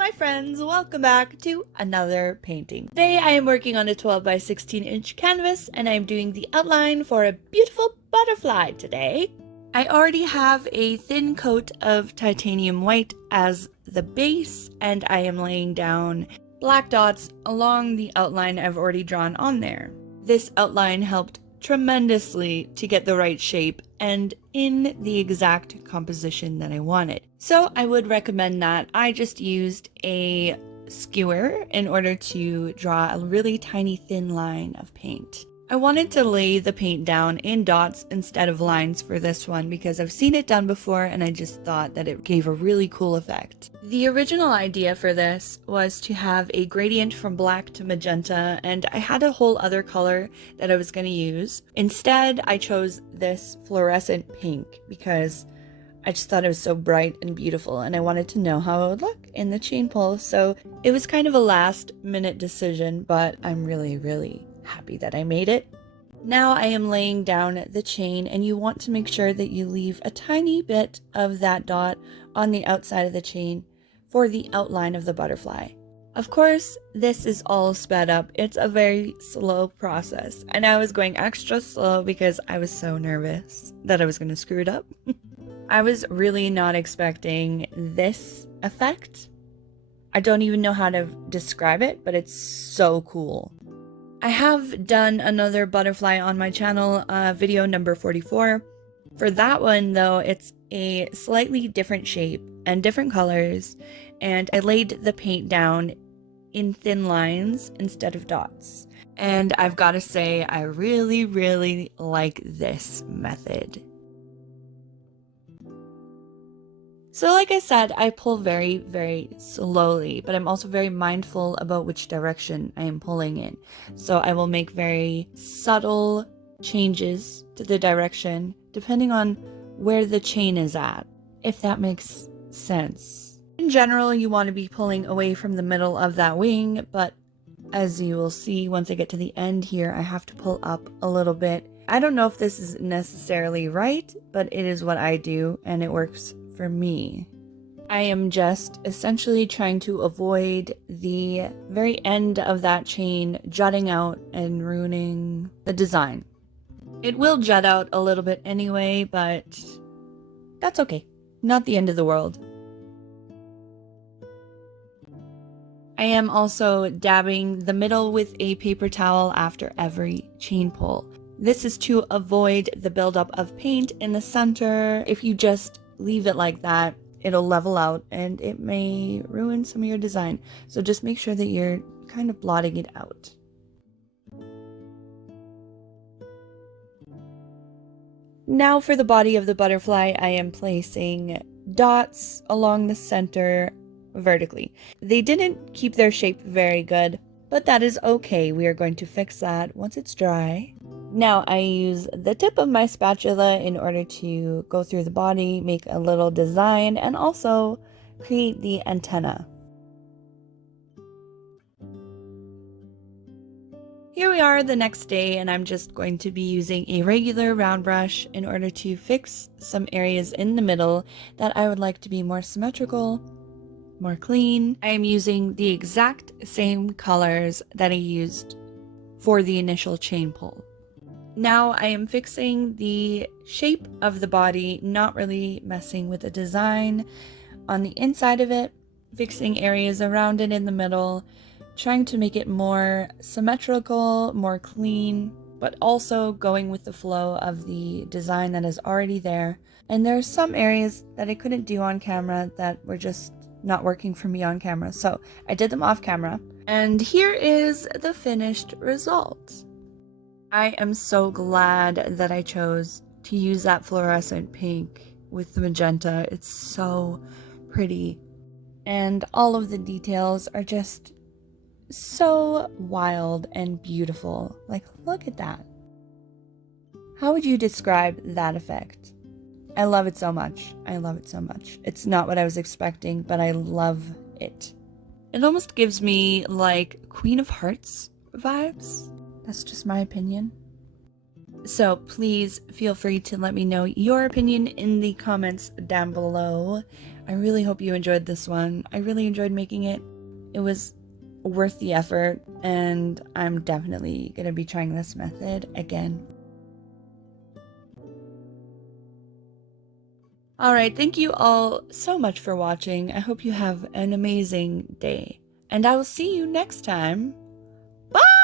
my friends, welcome back to another painting. Today I am working on a 12 by 16 inch canvas and I am doing the outline for a beautiful butterfly today. I already have a thin coat of titanium white as the base and I am laying down black dots along the outline I've already drawn on there. This outline helped tremendously to get the right shape and in the exact composition that I wanted. So I would recommend that. I just used a skewer in order to draw a really tiny thin line of paint. I wanted to lay the paint down in dots instead of lines for this one because I've seen it done before and I just thought that it gave a really cool effect. The original idea for this was to have a gradient from black to magenta, and I had a whole other color that I was going to use. Instead, I chose this fluorescent pink because I just thought it was so bright and beautiful and I wanted to know how it would look in the chain pull. So it was kind of a last minute decision, but I'm really happy that I made it. Now I am laying down the chain and you want to make sure that you leave a tiny bit of that dot on the outside of the chain for the outline of the butterfly. Of course, this is all sped up. It's a very slow process and I was going extra slow because I was so nervous that I was going to screw it up. I was really not expecting this effect. I don't even know how to describe it, but it's so cool. I have done another butterfly on my channel, video number 44. For that one though, it's a slightly different shape and different colors, and I laid the paint down in thin lines instead of dots. And I've got to say, I really like this method. So like I said, I pull very slowly, but I'm also very mindful about which direction I am pulling in. So I will make very subtle changes to the direction depending on where the chain is at, if that makes sense. In general, you want to be pulling away from the middle of that wing, but as you will see once I get to the end here, I have to pull up a little bit. I don't know if this is necessarily right, but it is what I do and it works for me. I am just essentially trying to avoid the very end of that chain jutting out and ruining the design. It will jut out a little bit anyway, but that's okay. Not the end of the world. I am also dabbing the middle with a paper towel after every chain pull. This is to avoid the buildup of paint in the center. If you just leave it like that, it'll level out and it may ruin some of your design. So just make sure that you're kind of blotting it out. Now for the body of the butterfly, I am placing dots along the center vertically. They didn't keep their shape very good, but that is okay. We are going to fix that once it's dry. Now I use the tip of my spatula in order to go through the body, make a little design, and also create the antenna. Here we are the next day, and I'm just going to be using a regular round brush in order to fix some areas in the middle that I would like to be more symmetrical, more clean. I am using the exact same colors that I used for the initial chain pull. Now I am fixing the shape of the body, not really messing with the design on the inside of it, fixing areas around it in the middle, trying to make it more symmetrical, more clean, but also going with the flow of the design that is already there. And there are some areas that I couldn't do on camera that were just not working for me on camera, so I did them off camera. And here is the finished result. I am so glad that I chose to use that fluorescent pink with the magenta. It's so pretty. And all of the details are just so wild and beautiful. Like, look at that. How would you describe that effect? I love it so much. I love it so much. It's not what I was expecting, but I love it. It almost gives me like Queen of Hearts vibes. That's just my opinion. So please feel free to let me know your opinion in the comments down below. I really hope you enjoyed this one. I really enjoyed making it. It was worth the effort, and I'm definitely going to be trying this method again. Alright, thank you all so much for watching. I hope you have an amazing day, and I will see you next time. Bye!